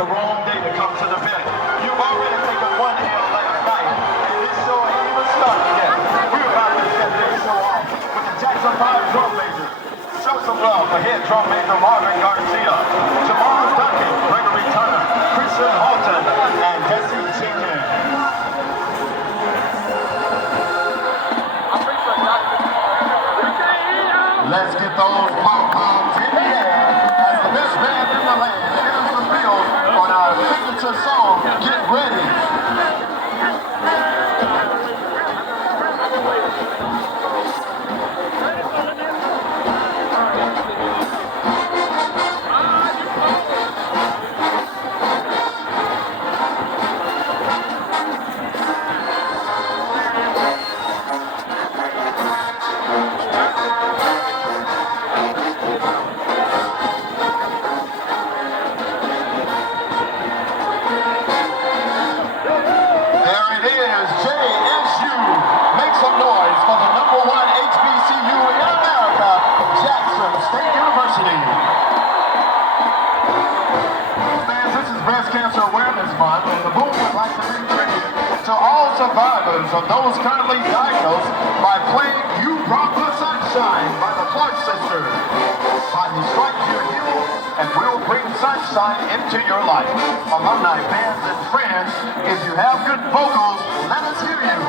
The wrong day to come to the event. You've already taken one L last night, and this show ain't even started yet. We're about to set this show off with the Jackson 5 drum major. Show some love for head drum major Marvin Garcia, Jamal Duncan, Gregory Turner, Christian Halton, and Jesse Jenkins. Let's get those pom-poms in the air as the best band in the land enters the field on our signature song, Get Ready. Cancer Awareness Month, and the Boom would like to bring tribute to all survivors of those currently diagnosed by playing You Brought the Sunshine by the Clark Sisters. By the stripes you're healed, and we'll bring sunshine into your life. Alumni, fans, and friends, if you have good vocals, let us hear you.